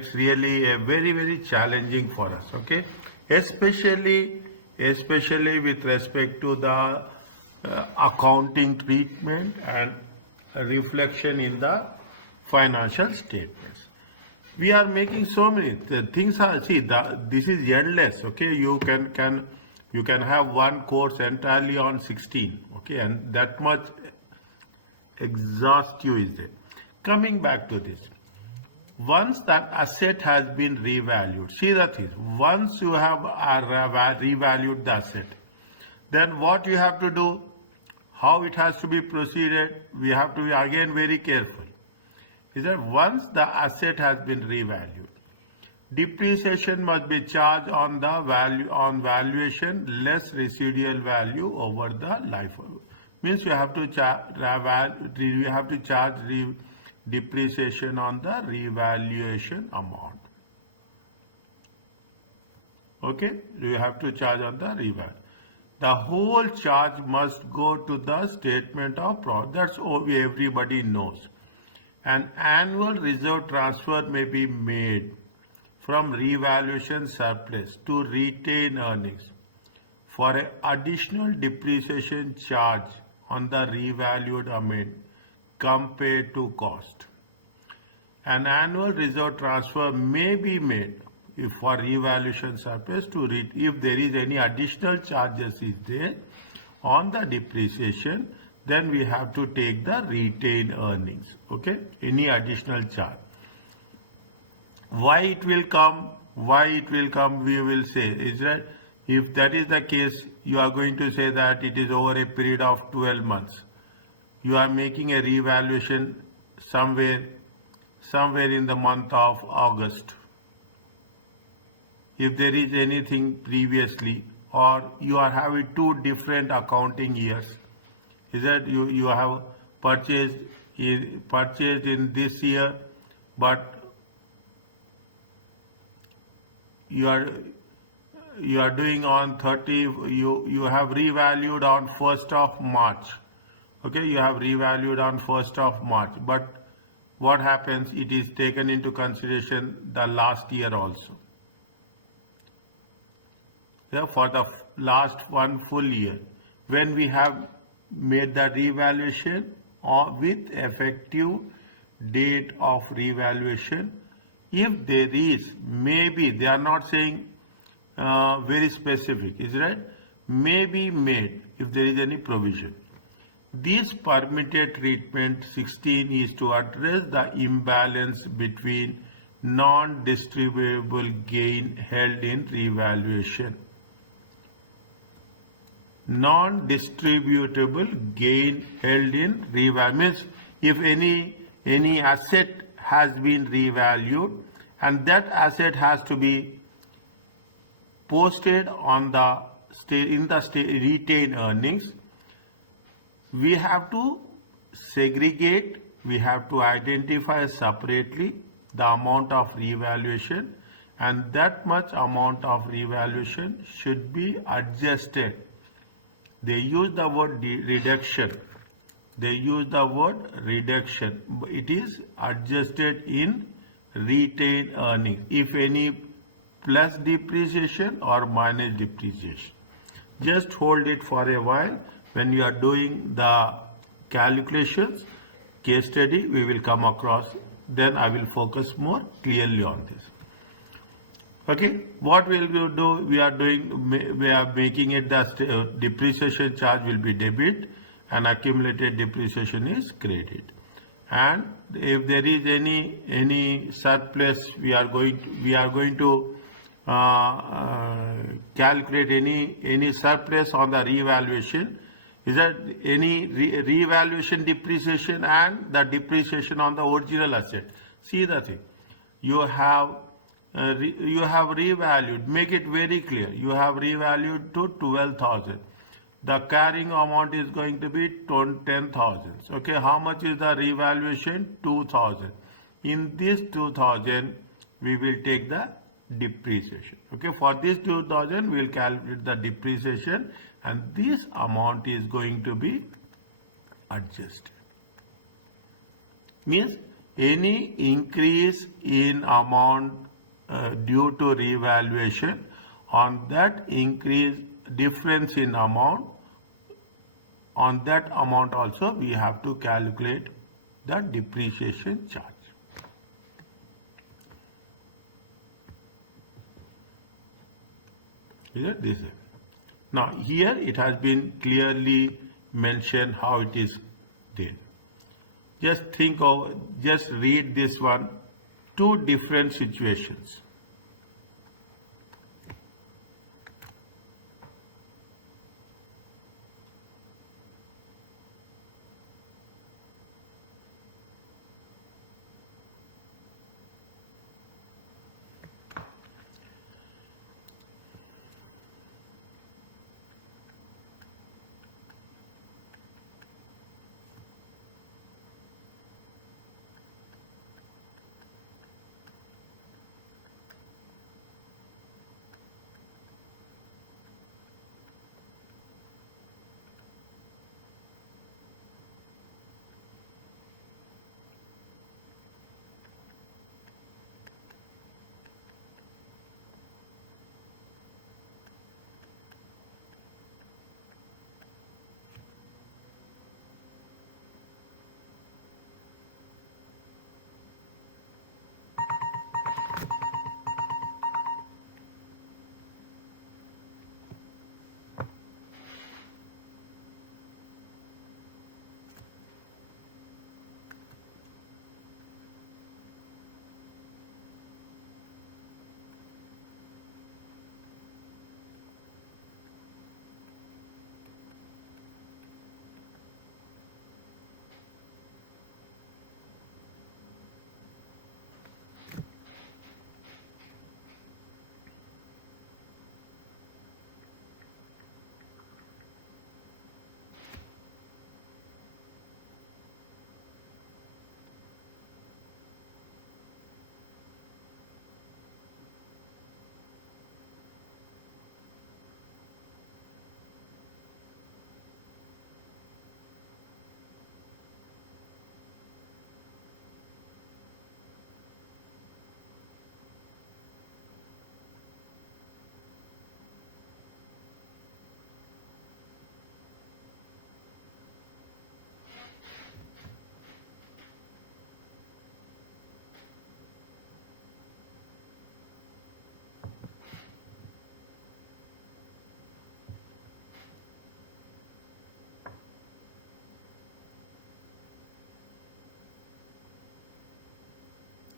It's really a very challenging for us, okay, especially with respect to the accounting treatment and reflection in the financial statements. We are making so many things. Are see this is endless, okay. You can have one course entirely on 16, okay, and that much exhaustive is there. Coming back to this, once that asset has been revalued, see the thing, once you have revalued the asset, then what you have to do, how it has to be proceeded, we have to be again very careful. Is that once the asset has been revalued, depreciation must be charged on the value on valuation less residual value over the life. Means you have to charge depreciation on the revaluation amount. Okay, you have to charge on the reval. The whole charge must go to the statement of profit. That's all everybody knows. An annual reserve transfer may be made from revaluation surplus to retained earnings for an additional depreciation charge on the revalued amount compared to cost. An annual reserve transfer may be made if for revaluation surplus to if there is any additional charges is there on the depreciation, then we have to take the retained earnings, okay, any additional charge. Why it will come, we will say, is that if that is the case, you are going to say that it is over a period of 12 months. You are making a revaluation somewhere in the month of August. If there is anything previously, or you are having two different accounting years, is that you have purchased in this year, but you are doing on 30, you have revalued on 1st of March. Okay, you have revalued on 1st of March, but what happens, it is taken into consideration the last year also. Yeah, for the last one full year, when we have made the revaluation with effective date of revaluation, if there is, maybe, they are not saying very specific, is right, may be made if there is any provision. This permitted treatment 16 is to address the imbalance between non-distributable gain held in revaluation. Non-distributable gain held in revaluation means if any asset has been revalued and that asset has to be posted on the retained earnings, we have to segregate, we have to identify separately the amount of revaluation, and that much amount of revaluation should be adjusted. They use the word reduction. They use the word reduction. It is adjusted in retained earnings, if any plus depreciation or minus depreciation. Just hold it for a while. When you are doing the calculations, case study, we will come across, then I will focus more clearly on this. Okay, what will we do? We are making it the depreciation charge will be debit and accumulated depreciation is credit. And if there is any surplus, we are going to calculate any surplus on the revaluation. Is that any revaluation depreciation and the depreciation on the original asset? See the thing, you have revalued, make it very clear, you have revalued to 12,000. The carrying amount is going to be 10,000. Okay, how much is the revaluation? 2,000. In this 2,000, we will take the depreciation. Okay, for this 2,000, we will calculate the depreciation, and this amount is going to be adjusted. Means Any increase in amount due to revaluation, on that increase difference in amount, on that amount also we have to calculate the depreciation charge. This is. Now here it has been clearly mentioned how it is done. Just think of, just read this one, two different situations.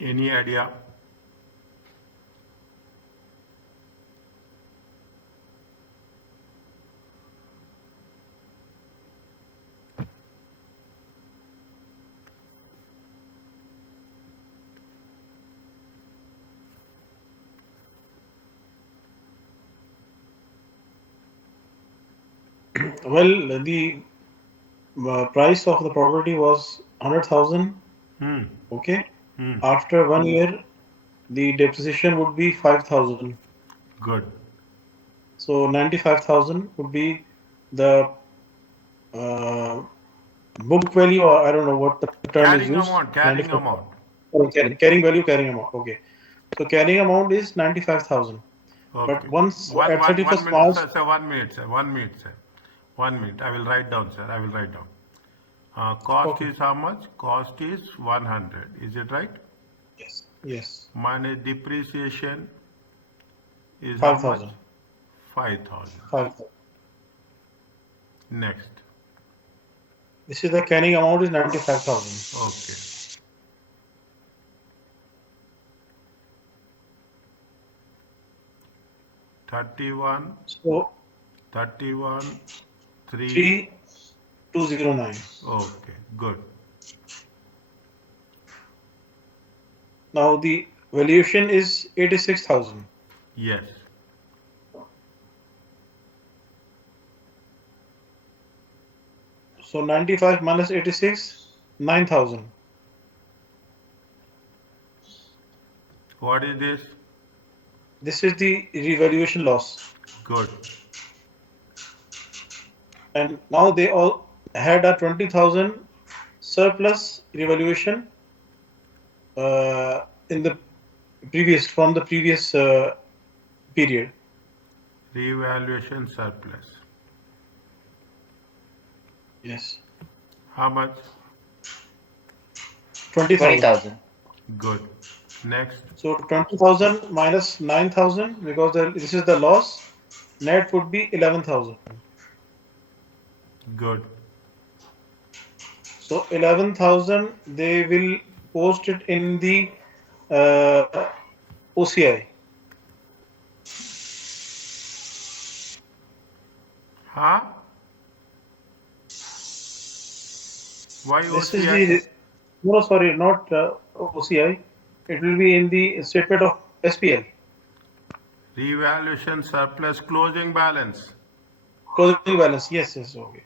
Any idea? Well, the price of the property was 100,000. Hmm. Okay. Hmm. After 1 year, the depreciation would be 5,000. Good. So 95,000 would be the uh, book value, or I don't know what the term is Carrying used. amount, carrying 95. amount. Oh, carrying value, carrying amount. Okay. So carrying amount is 95,000. But Okay. once at One 31st minute, March, sir, 1 minute, sir. 1 minute, sir. 1 minute. I will write down, sir. I will write down. Cost okay. is how much? Cost is 100. Is it right? Yes. Yes. Minus depreciation is how much? 5,000. 5,000. 5,000. Next. This is the carrying amount is 95,000. Okay. Thirty-one, So 31, 3. 3209. Okay, good. Now the valuation is 86,000. Yes. So 95 minus 86, 9,000. What is this? This is the revaluation loss. Good. And now they all had a 20,000 surplus revaluation in the from the previous period. Revaluation surplus. Yes. How much? 20,000. 20,000. Good. Next. So 20,000 minus 9,000, because this is the loss. Net would be 11,000. Good. So 11,000, they will post it in the OCI. Huh? Why This is OCI? the, no, sorry, not OCI. It will be in the statement of SPL. Revaluation surplus closing balance. Closing balance. Yes, yes, okay.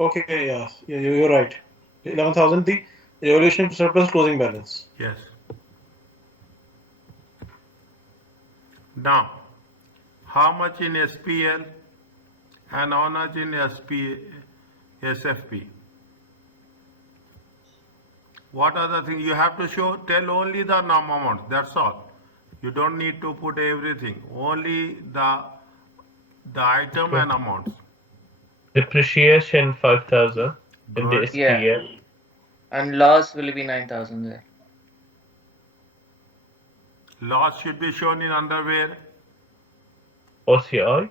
Okay, yeah, you're right. 11,000, the revaluation surplus closing balance. Yes. Now, how much in SPL and how much in SFP? What are the things you have to show? Tell only the amount. That's all. You don't need to put everything. Only the item and amounts. Depreciation 5,000 in the Good. SPL. Yeah. And loss will be 9,000 there. Loss should be shown in underwear. OCI.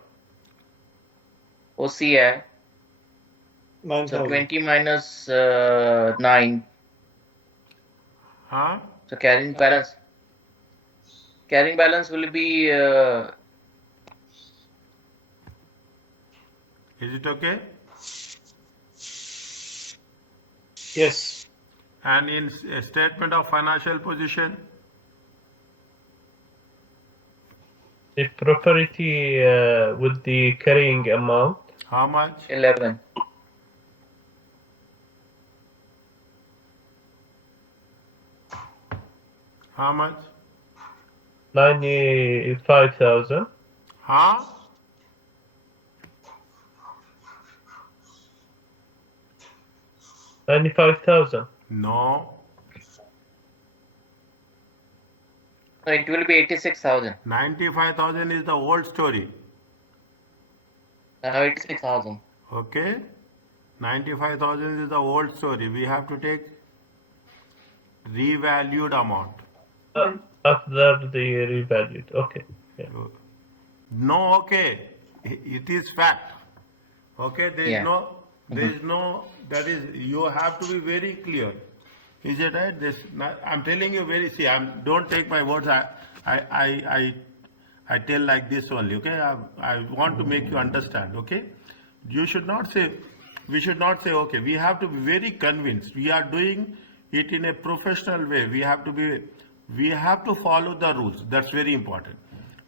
OCI. So 9,000. 20 minus 9. Huh? So carrying balance. Carrying balance will be Is it okay? Yes. And in statement of financial position, The property with the carrying amount. how much? 11. How much? 95,000. Huh? $95,000. No. So it will be 86,000. 95,000 is the old story. 86,000. Okay? 95,000 is the old story. We have to take revalued amount. After the revalued. Okay. Yeah. No, okay. It is fact. Okay, there is Yeah. that is, you have to be very clear. Is it right? I'm telling you don't take my words. I tell like this only, okay? I want to make you understand, okay? We should not say, okay, we have to be very convinced. We are doing it in a professional way. We have to follow the rules. That's very important.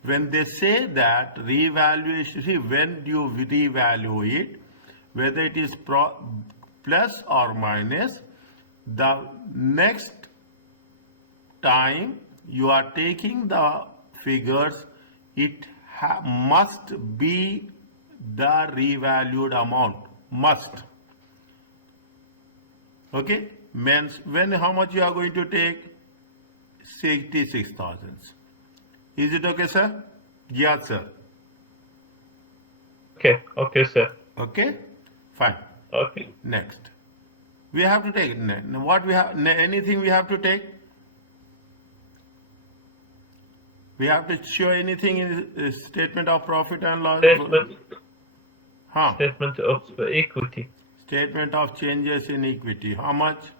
When they say that revaluation, see, when you revalue it, whether it is plus or minus, the next time you are taking the figures, it must be the revalued amount. Must. Okay? Means how much you are going to take? 66,000. Is it okay, sir? Yes, sir. Okay. Okay, sir. Okay? Fine. Okay. Next. We have to take what we have, anything we have to take? We have to show anything in statement of profit and loss? Statement of equity. Statement of changes in equity. How much?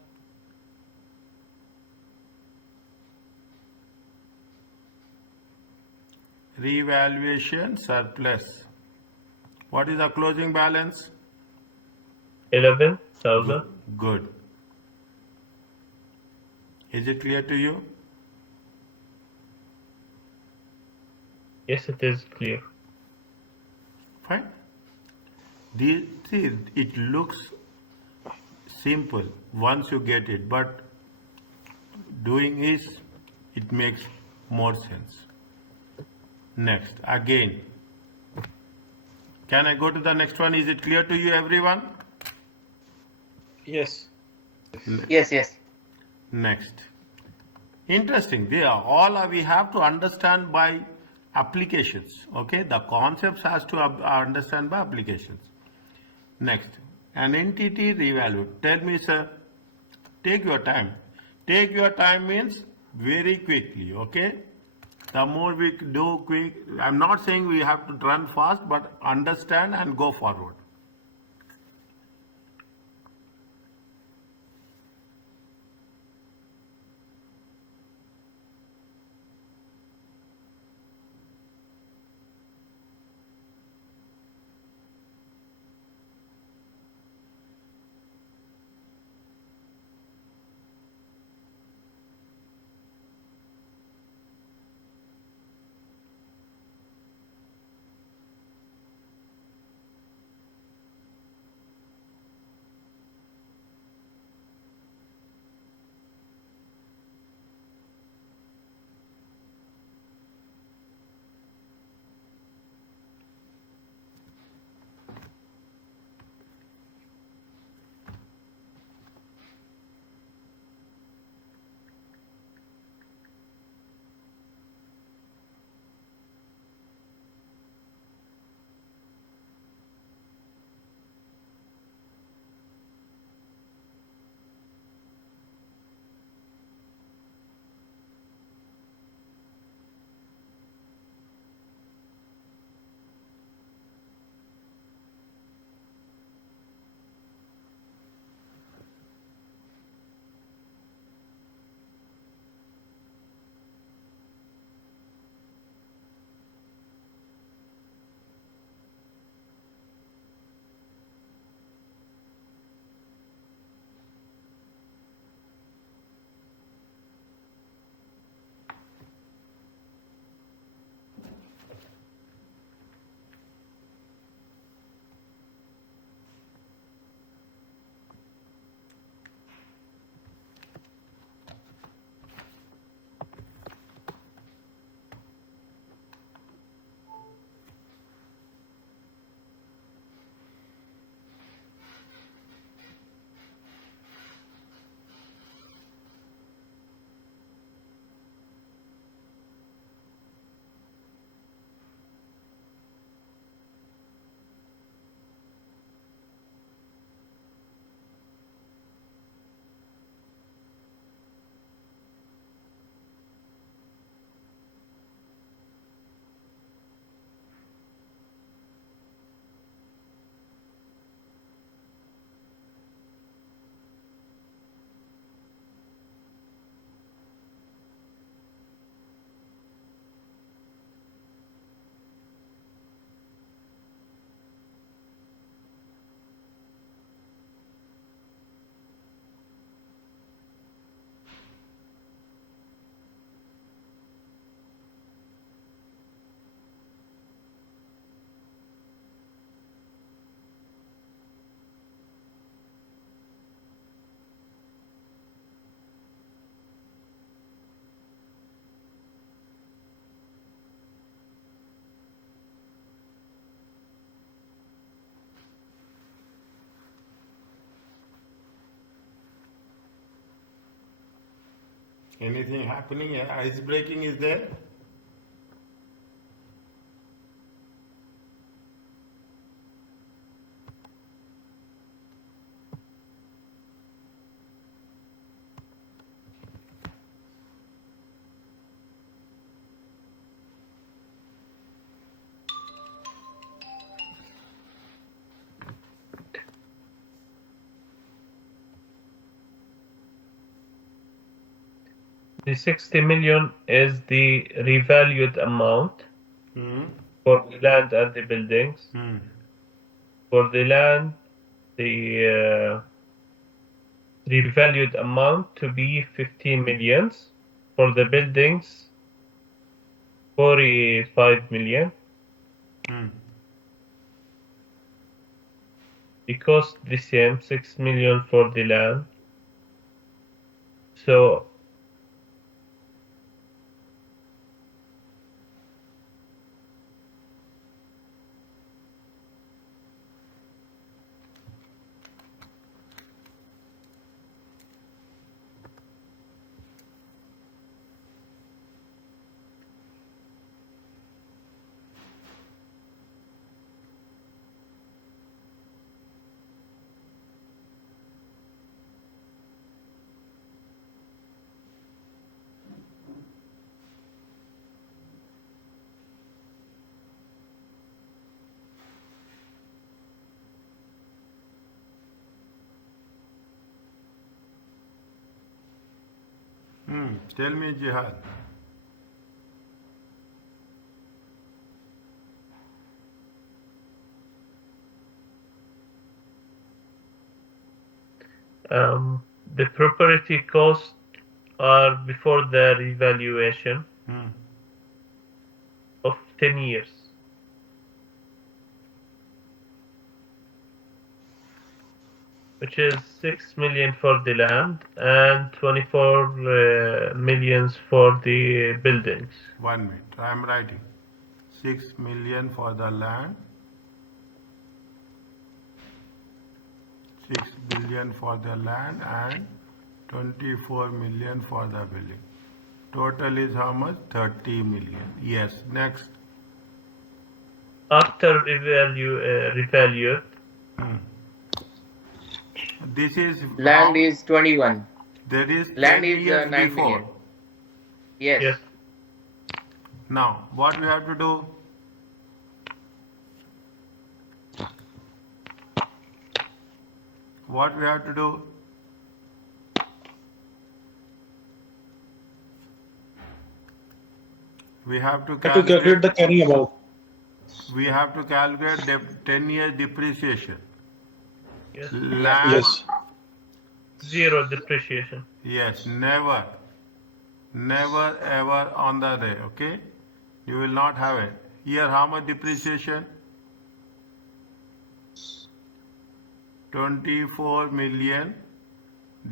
Revaluation surplus. What is the closing balance? 11,000. Good. Is it clear to you? Yes, it is clear. Fine. It looks simple once you get it, but doing it makes more sense. Next, again, Can I go to the next one? Is it clear to you, everyone? Yes. Yes, yes. Next. Interesting. They are all we have to understand by applications. Okay, the concepts has to understand by applications. Next, an entity revalue. Tell me, sir. Take your time. Take your time means very quickly. Okay. The more we do quick, I'm not saying we have to run fast, but understand and go forward. Anything happening? Ice breaking is there? The 60 million is the revalued amount Hmm. for the land and the buildings. Hmm. For the land, the revalued amount to be 15 millions. For the buildings, 45 million. Hmm. The cost the same, 6 million for the land. So Tell me, Jihad. The property costs are before the revaluation of 10 years. Which is 6 million for the land and 24 millions for the buildings. 1 minute. I am writing. 6 million for the land. 6 billion for the land and 24 million for the building. Total is how much? 30 million. Yes. Next. After revalued, This is Land how- is 21. There is Land 10 is years 9 before. million. Yes. yes, Now, what we have to do? What we have to do? We have to Have to calculate the carrying amount. we have to calculate 10 years depreciation. yes, Land, Yes. zero depreciation. yes, never ever on the day, okay? You will not have it. Here, how much depreciation? 24 million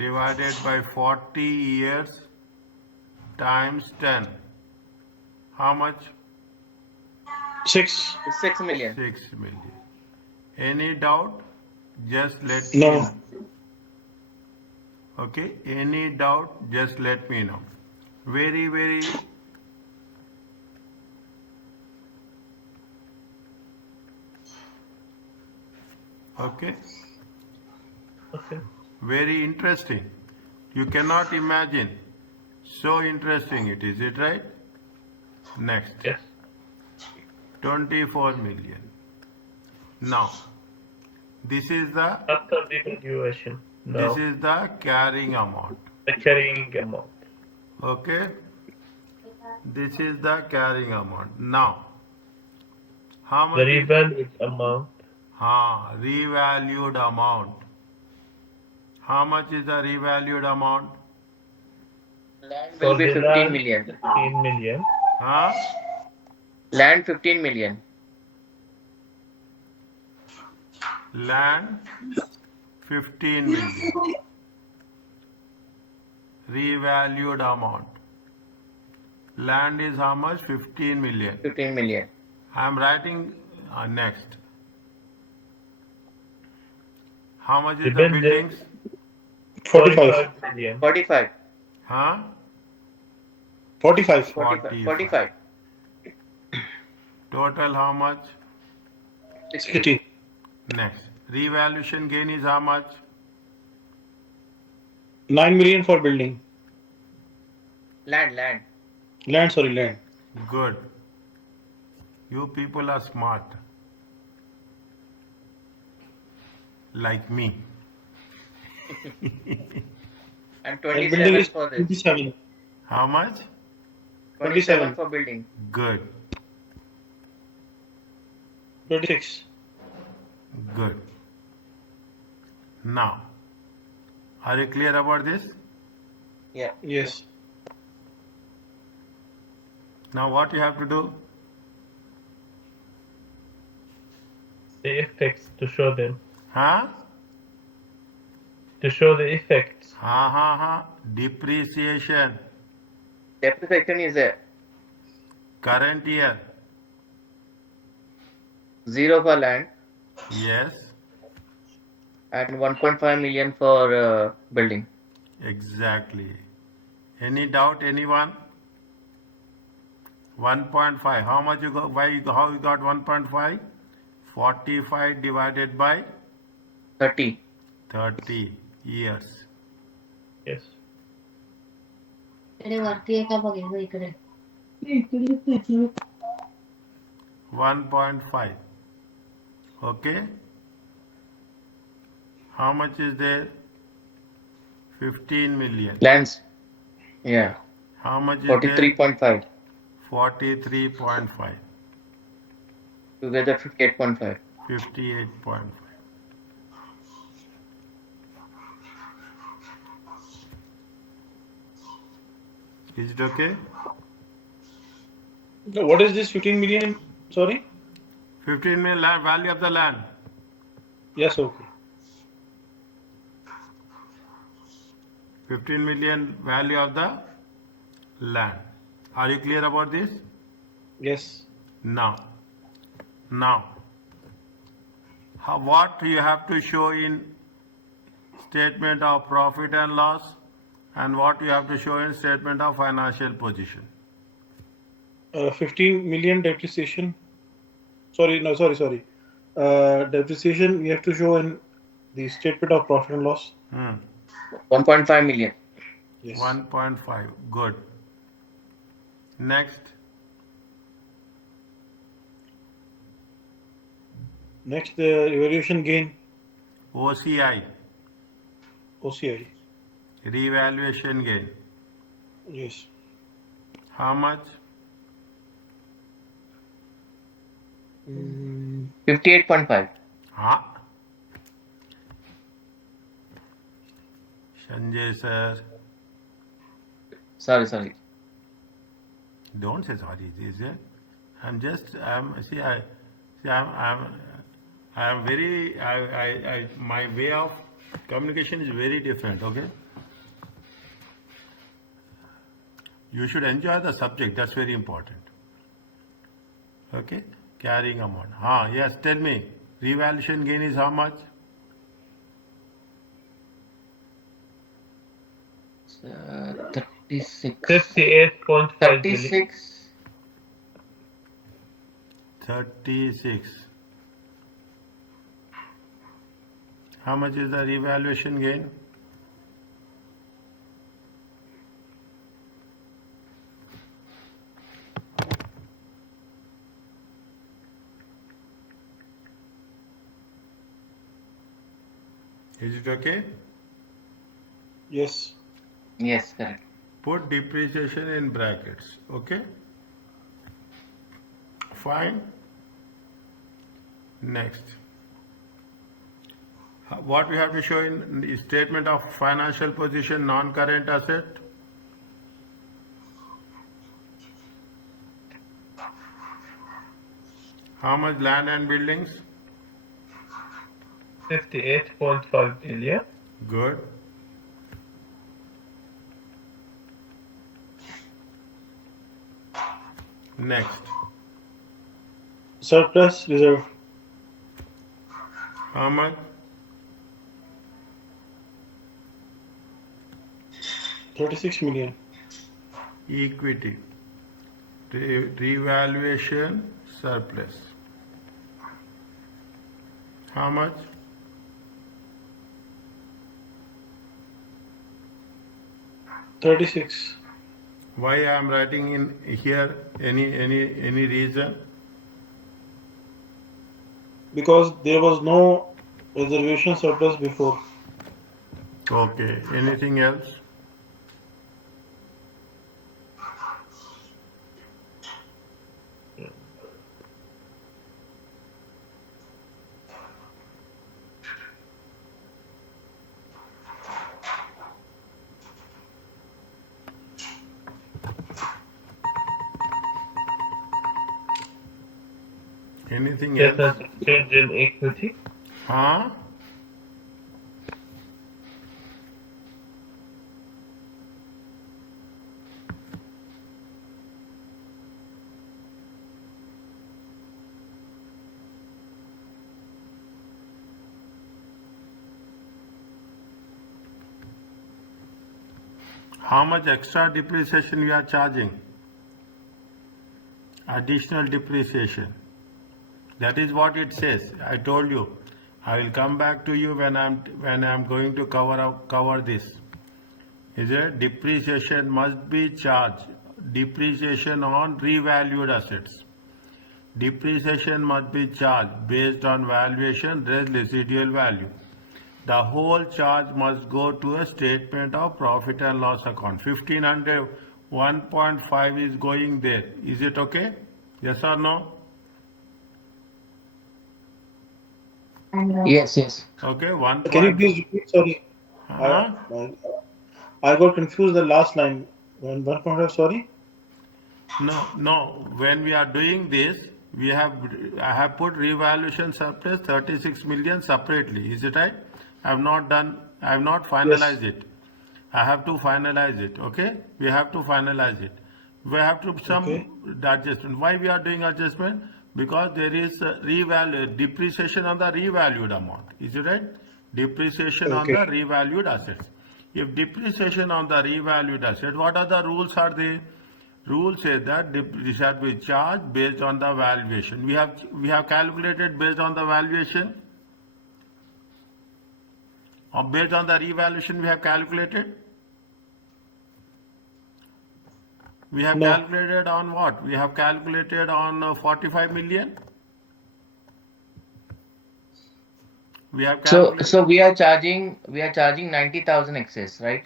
divided by 40 years times 10. How much? 6. It's 6 million. 6 million. Any doubt? Just let No. me know. Okay? Any doubt? Just let me know. Very, very okay? Okay. Very interesting. You cannot imagine. So interesting it is it right? Next. Yes. 24 million. Now, this is the After revaluation, now this is the carrying amount. the carrying amount. Okay? This is the carrying amount. Now, how much The is revalued amount, revalued amount? How much is the revalued amount? Land for will be the 15 land, million. 15 million. Huh? Land 15 million. Land 15 million. Revalued amount. Land is how much? 15 million. 15 million. I am writing next. How much is The the building- buildings? 45. million. 45. Huh? 45. 45. Total how much? 60. Next. Revaluation gain is how much? 9 million for building. Land. Land, sorry, land. Good. You people are smart. Like me. And And building 27 is for this. 27. How much? 27 for building. Good. 26. Good. Now, are you clear about this? Yeah. Yes. Now what you have to do? The effects to show them. Huh? To show the effects. Depreciation. Depreciation is a Current year. 0 for land Yes. and 1.5 million for building. Exactly. Any doubt, anyone? 1.5. How much you got? How you got 1.5? 45 divided by 30. 30 years. Yes. इकडे वरती आहे का बघ इकडे 1.5. Okay. How much is there? 15 million. Lands. Yeah. How much is there? 43.5. 43.5. Together 58.5. 58.5. Is it okay? What is this 15 million? Sorry? 15 million land, value of the land. Yes, okay. 15 million value of the land. Are you clear about this? Yes. Now, what you have to show in statement of profit and loss and what you have to show in statement of financial position. 15 million depreciation. Sorry. Depreciation we have to show in the statement of profit and loss. 1.5 million. Yes. 1.5. Good. Next. Next, the evaluation gain, OCI. OCI. Revaluation gain. Yes. How much? 58.5. Huh? Sanjay sir. Sorry. Don't say sorry. I'm very, my way of communication is very different, okay? You should enjoy the subject, that's very important. Okay? Carrying amount. Yes, tell me. Revaluation gain is how much? 36. 58.5 billion. 36. 36. How much is the revaluation gain? Is it okay? Yes. Yes, correct. Put depreciation in brackets, okay? Fine. Next. What we have to show in the statement of financial position, non-current asset? How much land and buildings? 58.5 billion. Good. Next. Surplus reserve, How much? 36 million. Equity. Revaluation surplus. How much? 36. Why I am writing in here? Any reason? Because there was no reservation surplus before. Okay. Anything else? Anything Get else? a change in equity. Huh? How much extra depreciation we are charging? Additional depreciation. That is what it says. I told you. I will come back to you when I'm going to cover this. Is it? Depreciation must be charged. Depreciation on revalued assets. Depreciation must be charged based on valuation less residual value. The whole charge must go to a statement of profit and loss account. 1500, 1.5 is going there. Is it okay? Yes or no? And Yes, yes. Okay, Can you please repeat? Sorry, Huh? I got confused the last line. 1.5. Sorry. No. When we are doing this, I have put revaluation surplus 36 million separately. Is it right? I have not finalized Yes. it. I have to finalize it. Okay? We have to finalize it. We have to Okay. some adjustment. Why we are doing adjustment? Because there is depreciation on the revalued amount. Is it right? Depreciation on the Okay. revalued assets. If depreciation on the revalued asset, what are the rules are there? Rule says that it shall be charged based on the valuation. We have calculated based on the valuation, or based on the revaluation we have calculated. We have No. calculated on what? We have calculated on 45 million. We have So calculated. we are charging 90,000 excess, right?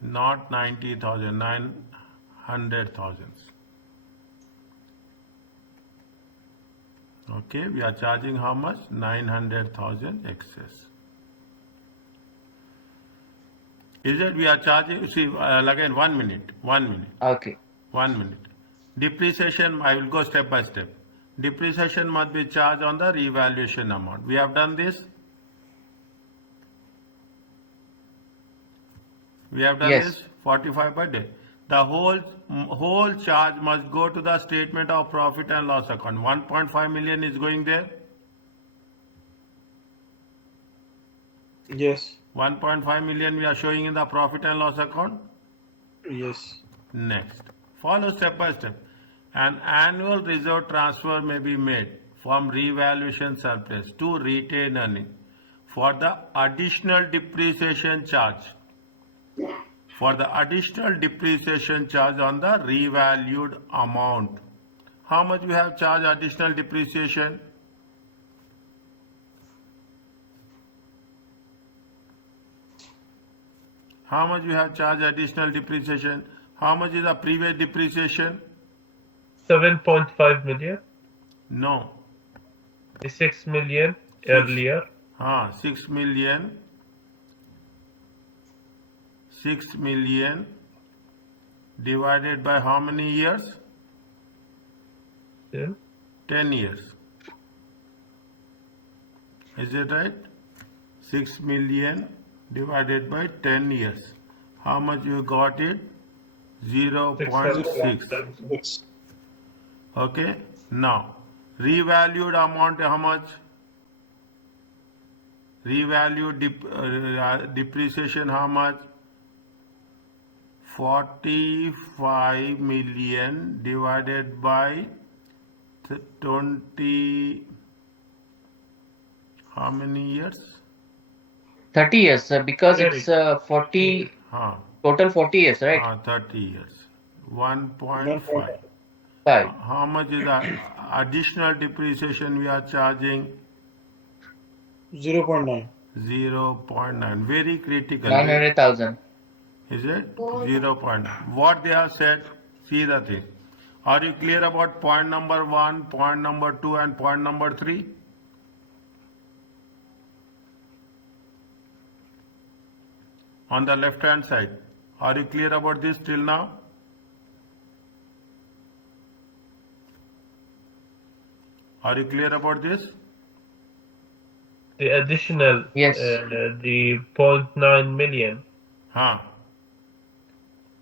Not 90,000, 900,000. Okay, we are charging how much? 900,000 excess. Is it we are charging? See, again, 1 minute. Okay. 1 minute. Depreciation, I will go step by step. Depreciation must be charged on the revaluation amount. We have done this. We have done Yes. this 45 per day. The whole charge must go to the statement of profit and loss account. 1.5 million is going there. Yes. 1.5 million we are showing in the profit and loss account. Yes. Next, follow step by step. An annual reserve transfer may be made from revaluation surplus to retained earning for the additional depreciation charge. For the additional depreciation charge on the revalued amount. How much we have charged additional depreciation? How much you have charged additional depreciation? How much is the previous depreciation? 7.5 million. No. 6 million earlier. 6 million. 6 million divided by how many years? Yeah. 10 years. Is it right? 6 million divided by 10 years. How much you got it? 0.6. 6. Okay. Now, revalued amount how much? Revalued depreciation how much? 45 million divided by 20. How many years? 30 years, sir, because Very. it's 40, Huh. total 40 years, right? 30 years. 1.5. 1.5. 5. How much is the additional depreciation we are charging? 0.9. 0.9. Very critical. 900,000. Is it? 0.9. What they have said, see the thing. Are you clear about point number 1, point number 2 and point number 3? On the left hand side. Are you clear about this till now? Are you clear about this? The additional, Yes. the 0.9 million Huh.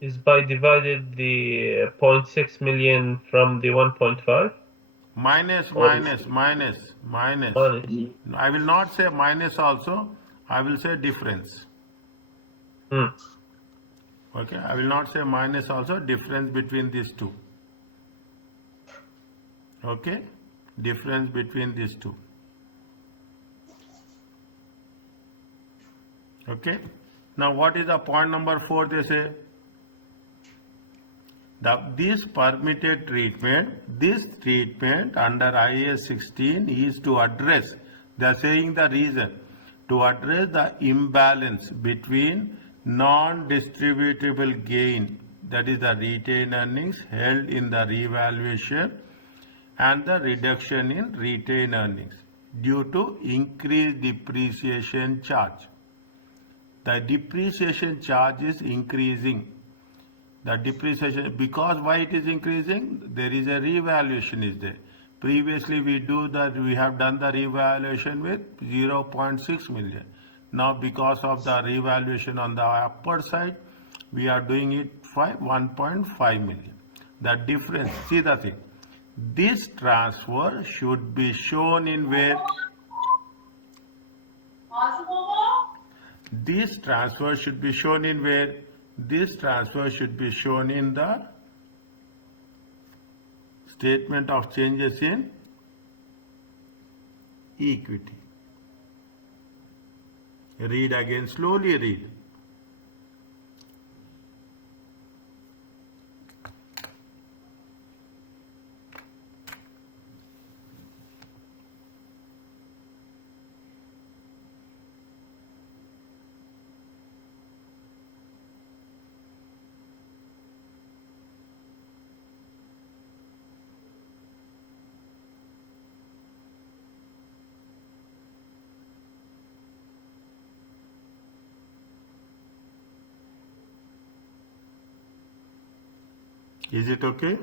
is by divided the 0.6 million from the 1.5. Minus. Minus. I will not say minus also. I will say difference. Hmm. Okay. I will not say minus also. Difference between these two. Okay. Difference between these two. Okay. Now what is the point number 4 they say? This permitted treatment, this treatment under IAS 16 is to address, they are saying the reason. to address the imbalance between non-distributable gain, that is the retained earnings held in the revaluation, and the reduction in retained earnings due to increased depreciation charge. The depreciation charge is increasing. The depreciation, because why it is increasing? There is a revaluation is there. Previously we have done the revaluation with 0.6 million. Now because of the revaluation on the upper side, we are doing it for 1.5 million. The difference, see the thing. This transfer should be shown in where? This transfer should be shown in where? This transfer should be shown in the statement of changes in equity. Read again, slowly read. Is it okay?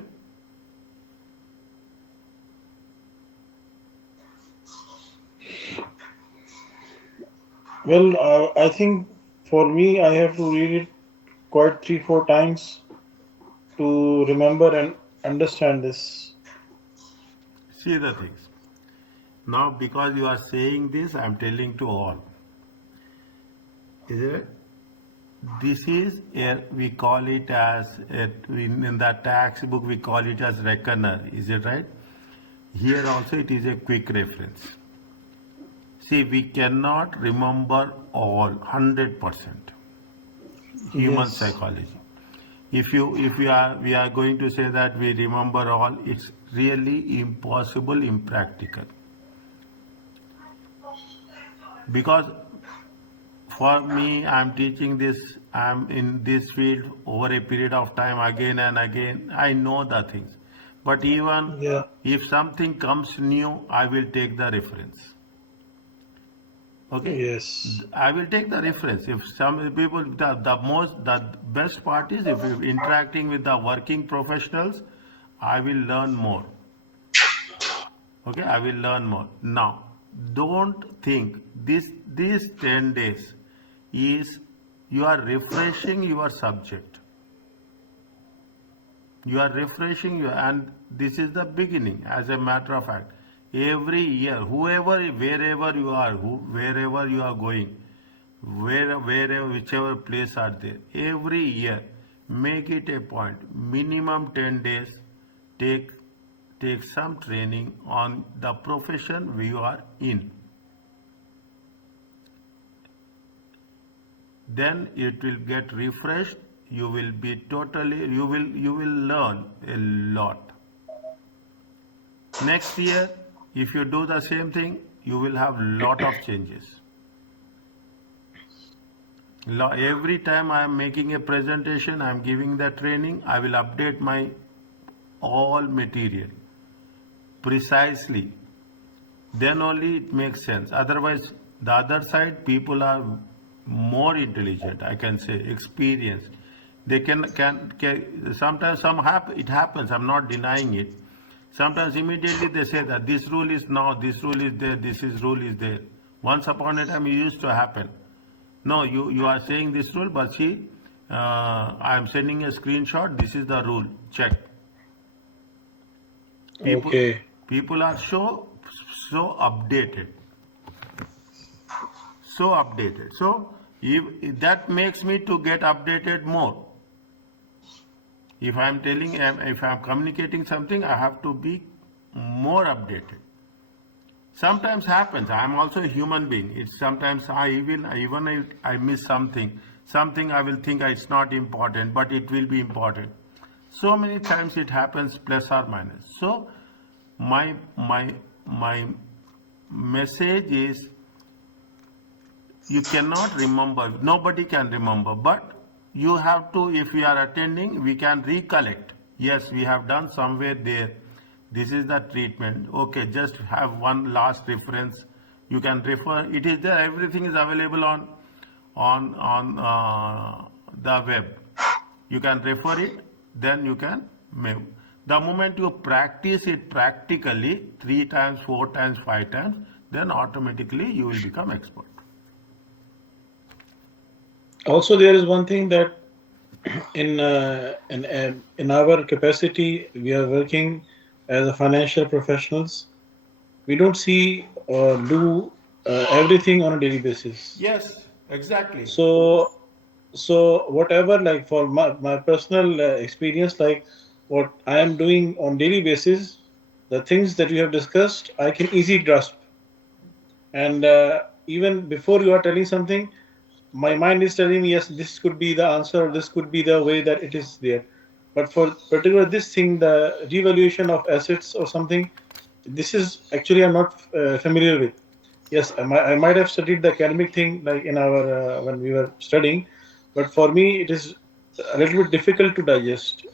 Well, I think for me, I have to read it quite 3-4 times to remember and understand this. See the things. Now because you are saying this, I am telling to all. Is it? This is we call it as in the tax book we call it as reckoner. Is it right? Here also it is a quick reference. See, we cannot remember all 100%. Human Yes. psychology. If we are going to say that we remember all, it's really impossible, impractical. Because for me, I'm teaching this, I'm in this field over a period of time again and again. I know the things. But even Yeah. if something comes new, I will take the reference. Okay? Yes. I will take the reference. If some people, the best part is if you're interacting with the working professionals, I will learn more. Okay, I will learn more. Now, don't think these 10 days is you are refreshing your subject. You are refreshing your, and this is the beginning. As a matter of fact, every year, wherever you are, wherever you are going, wherever, whichever place are there, every year, make it a point. Minimum 10 days, take some training on the profession you are in. Then it will get refreshed. You will be totally, you will learn a lot. Next year, if you do the same thing, you will have lot of changes. Every time I am making a presentation, I am giving the training, I will update my all material precisely. Then only it makes sense. Otherwise, the other side, people are more intelligent, I can say, experienced. They can sometimes it happens, I'm not denying it. Sometimes immediately they say that this rule is now, this rule is there, rule is there. Once upon a time it used to happen. No, you are saying this rule, but see, I am sending a screenshot, this is the rule, check. People are so updated. So updated. So if that makes me to get updated more. If I am communicating something, I have to be more updated. Sometimes happens. I am also a human being. It's sometimes even if I miss something I will think it's not important, but it will be important. So many times it happens, plus or minus. So my message is, You cannot remember, nobody can remember, but you have to, if we are attending, we can recollect. Yes, we have done somewhere there. This is the treatment. Okay, just have one last reference. You can refer. It is there. Everything is available on the web. You can refer it. Then you can move. The moment you practice it practically 3 times, 4 times, 5 times, then automatically you will become expert. Also, there is one thing that in our capacity, we are working as a financial professionals. We don't see or do everything on a daily basis. Yes, exactly. So whatever, like for my personal experience, like what I am doing on daily basis, the things that you have discussed, I can easily grasp. And even before you are telling something, my mind is telling me, yes, this could be the answer, or this could be the way that it is there. But for particular this thing, the revaluation of assets or something, this is actually I'm not familiar with. Yes, I might have studied the academic thing like in our when we were studying, but for me it is a little bit difficult to digest.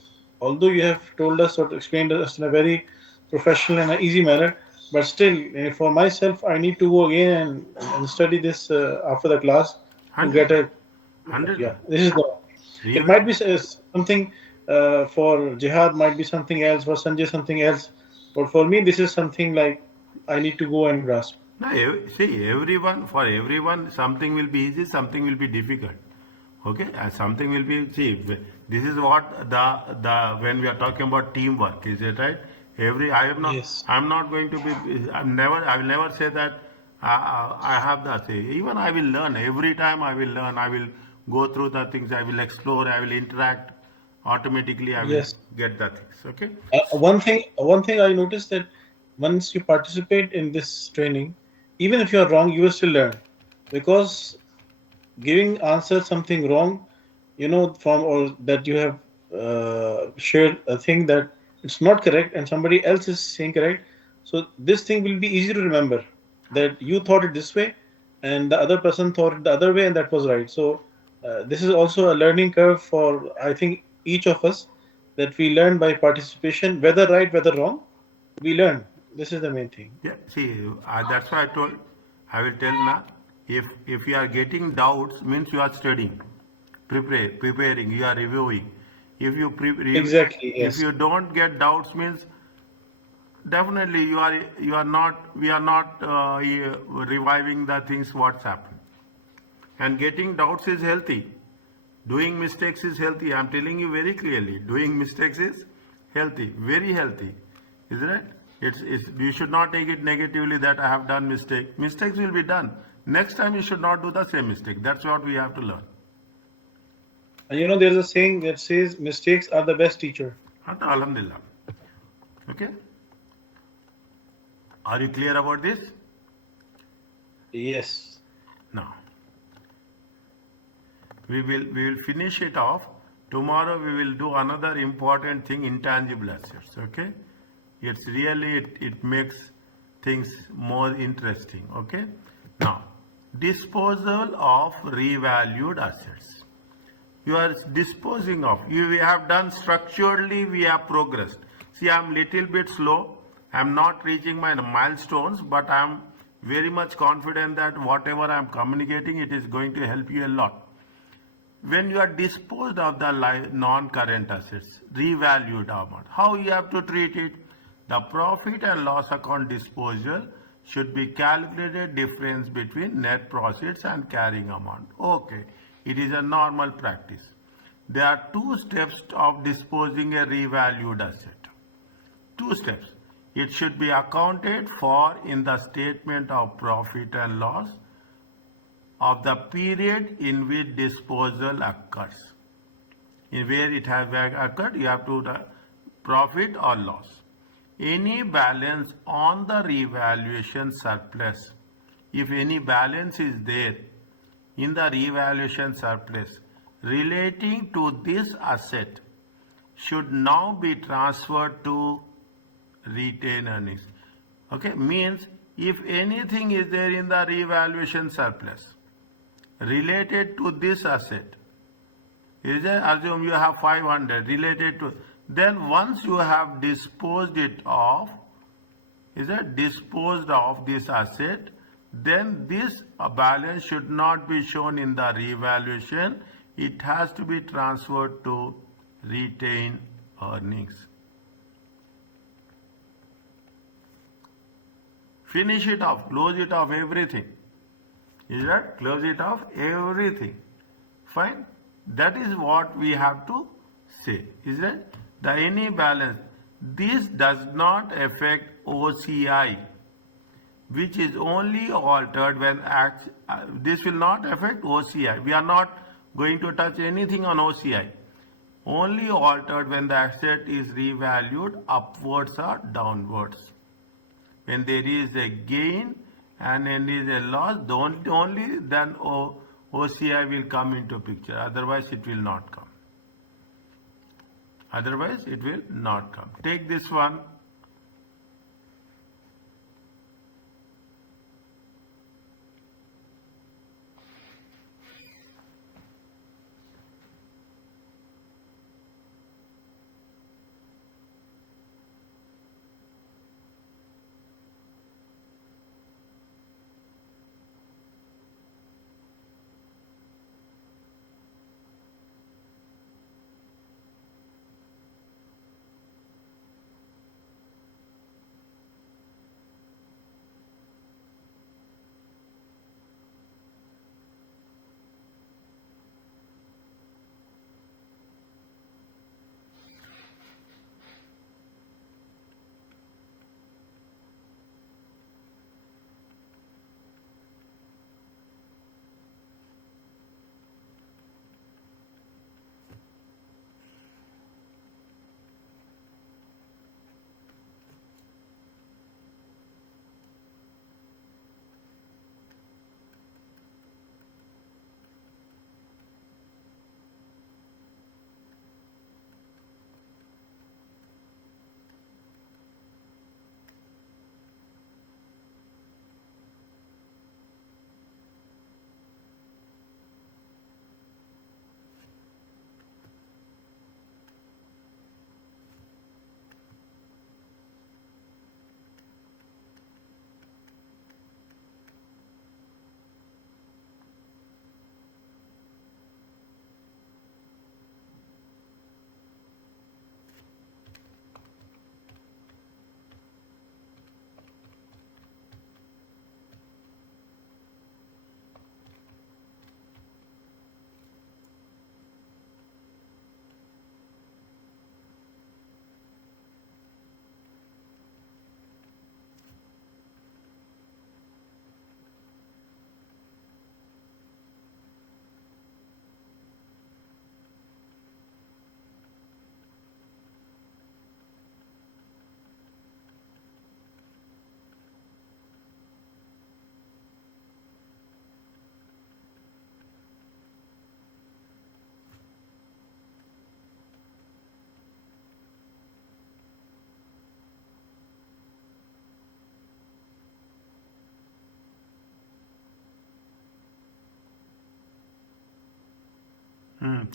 Although you have told us or explained us in a very professional and easy manner, but still, for myself, I need to go again and study this after the class to get 100, a 100. yeah. This is the. It might be something for Jihad, might be something else for Sanjay, something else, but for me, this is something like I need to go and grasp. No, see, for everyone, something will be easy, something will be difficult. Okay, and something will be, see, this is what the when we are talking about teamwork, is it right? Yes. I'm not going to be, I will never say that I have the say. Even I will learn, every time I will learn, I will go through the things, I will explore, I will interact, automatically I will Yes. get the things, okay? One thing I noticed that once you participate in this training, even if you are wrong, you will still learn, because giving answer something wrong, from or that you have shared a thing that it's not correct and somebody else is saying correct. So this thing will be easy to remember that you thought it this way and the other person thought it the other way and that was right. So this is also a learning curve for I think each of us, that we learn by participation, whether right, whether wrong, we learn. This is the main thing. Yeah, see, that's why I told, I will tell now, if you are getting doubts, means you are studying, preparing, you are reviewing. Exactly. If Yes. you don't get doubts, means definitely you are not, we are not reviving the things what's happened. And getting doubts is healthy. Doing mistakes is healthy. I'm telling you very clearly. Doing mistakes is healthy, very healthy. Isn't it? You should not take it negatively that I have done mistake. Mistakes will be done. Next time you should not do the same mistake. That's what we have to learn. And there's a saying that says mistakes are the best teacher. Alhamdulillah. Okay? Are you clear about this? Yes. Now, we will finish it off. Tomorrow we will do another important thing, intangible assets. Okay? It's really, it makes things more interesting. Okay? Now, disposal of revalued assets. You are disposing of. We have done structurally, we have progressed. See, I'm little bit slow. I'm not reaching my milestones, but I'm very much confident that whatever I'm communicating, it is going to help you a lot. When you are disposed of the non-current assets, revalued amount, how you have to treat it? The profit and loss account disposal should be calculated difference between net profits and carrying amount. Okay, it is a normal practice. There are 2 steps of disposing a revalued asset. 2 steps. It should be accounted for in the statement of profit and loss of the period in which disposal occurs. In where it has occurred, you have to profit or loss. Any balance on the revaluation surplus, if any balance is there in the revaluation surplus relating to this asset, should now be transferred to retained earnings. Okay, means if anything is there in the revaluation surplus, related to this asset. Is it? Assume you have 500 related to, then once you have disposed it of, is it disposed of this asset, then this balance should not be shown in the revaluation. It has to be transferred to retained earnings. Finish it off, close it off, everything. Is that? Close it off, everything. Fine. That is what we have to say. Is that? The any balance. This does not affect OCI, which is only altered when this will not affect OCI. We are not going to touch anything on OCI. Only altered when the asset is revalued upwards or downwards. When there is a gain and when there is a loss, only then OCI will come into picture. Otherwise, it will not come. Otherwise, it will not come. Take this one.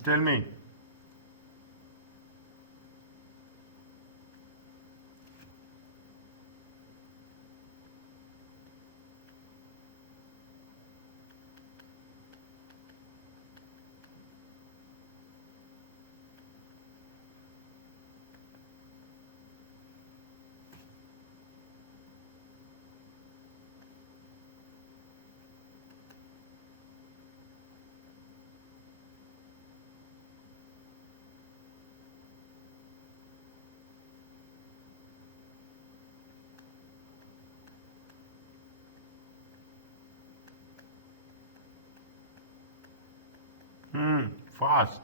Tell me. Fast.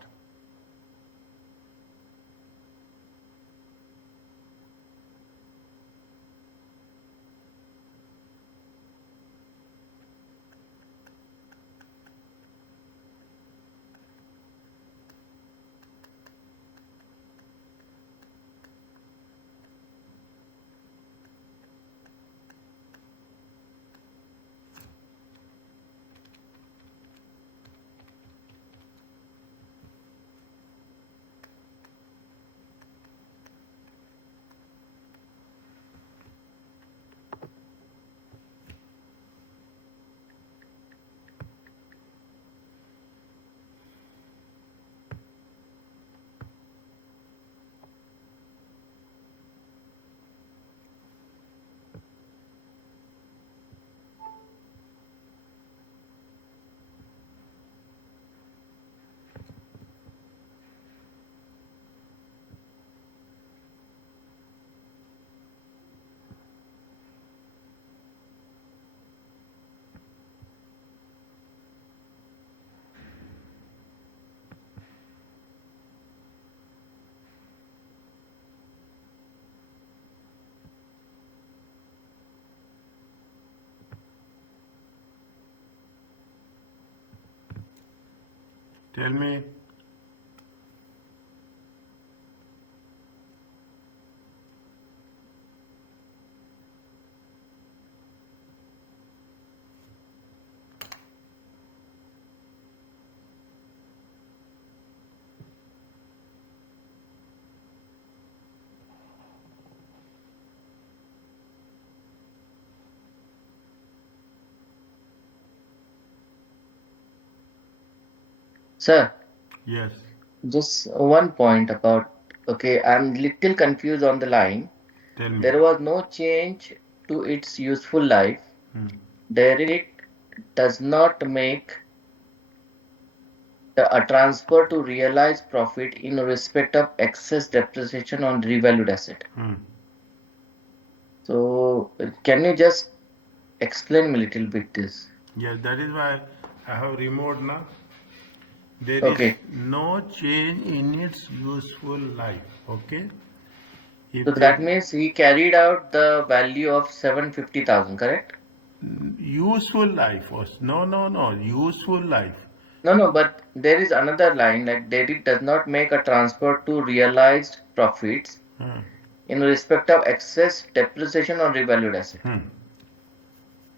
Tell me. Sir, Yes. just one point about, okay, I'm little confused on the line. Tell me. There was no change to its useful life. Hmm. It does not make a transfer to realized profit in respect of excess depreciation on revalued asset. Hmm. So, can you just explain me a little bit this? Yes, that is why I have removed now. There is Okay, no change in its useful life. Okay. so If the that means he carried out the value of 750,000, correct? useful life was no useful life. No, no, but there is another line like David does not make a transfer to realized profits Hmm. in respect of excess depreciation on revalued asset. Hmm.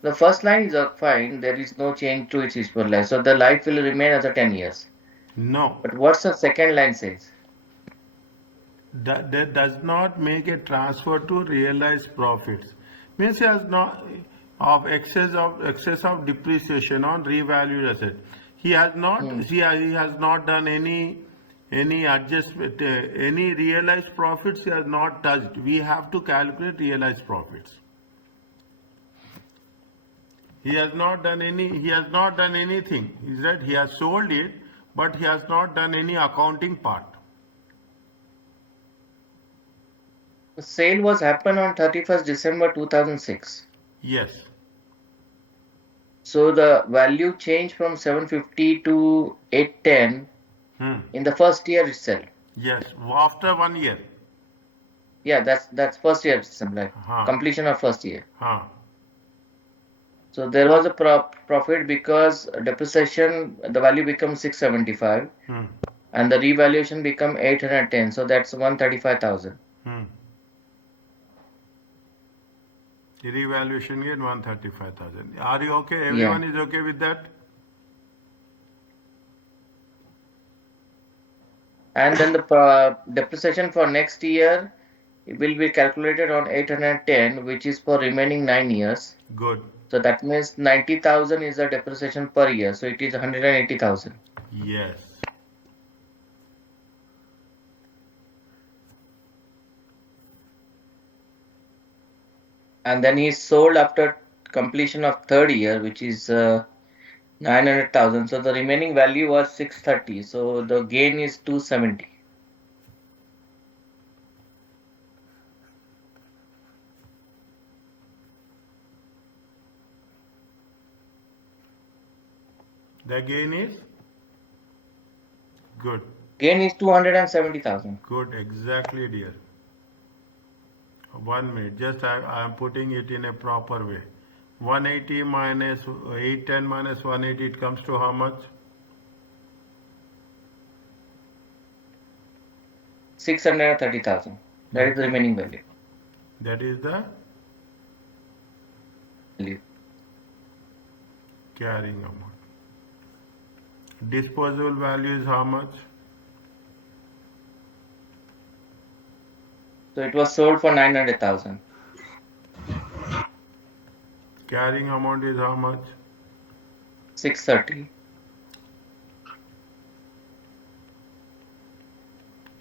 The first line is fine, there is no change to its useful life, so the life will remain as a 10 years. No, But what's the second line says? that does not make a transfer to realized profits. Means he has not of excess of depreciation on revalued asset. He has not Hmm. he has not done any adjustment any realized profits he has not touched. We have to calculate realized profits. He has not done anything. He said he has sold it, but he has not done any accounting part. The sale was happened on 31st December 2006. Yes. So the value changed from 750 to 810 Hmm. in the first year itself. Yes. After 1 year. Yeah, that's first year itself, like Huh. completion of first year. Huh. So there was a profit because depreciation, the value becomes 675 Hmm. and the revaluation become 810. So that's 135,000. Hmm. The revaluation gain 135,000. Are you okay? Yeah. Everyone is okay with that? And then the depreciation for next year will be calculated on 810, which is for remaining 9 years. Good. So that means 90,000 is the depreciation per year. So it is 180,000. Yes. And then he sold after completion of third year, which is 900,000. So the remaining value was 630. So the gain is 270. The gain is good. Gain is 270,000. Good. Exactly, dear. 1 minute. Just I am putting it in a proper way. 180 minus 810 minus 180, it comes to how much? 630,000. That is the remaining value. That is the carrying amount. Disposable value is how much? So it was sold for 900,000. Carrying amount is how much? 630.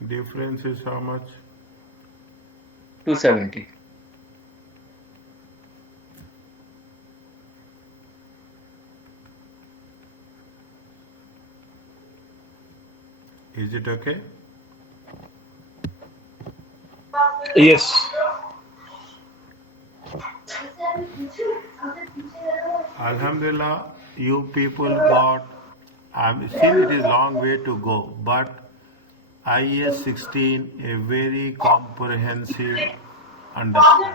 Difference is how much? 270. Is it okay? Yes. Alhamdulillah, you people got, still it is long way to go, but IAS 16, a very comprehensive understanding.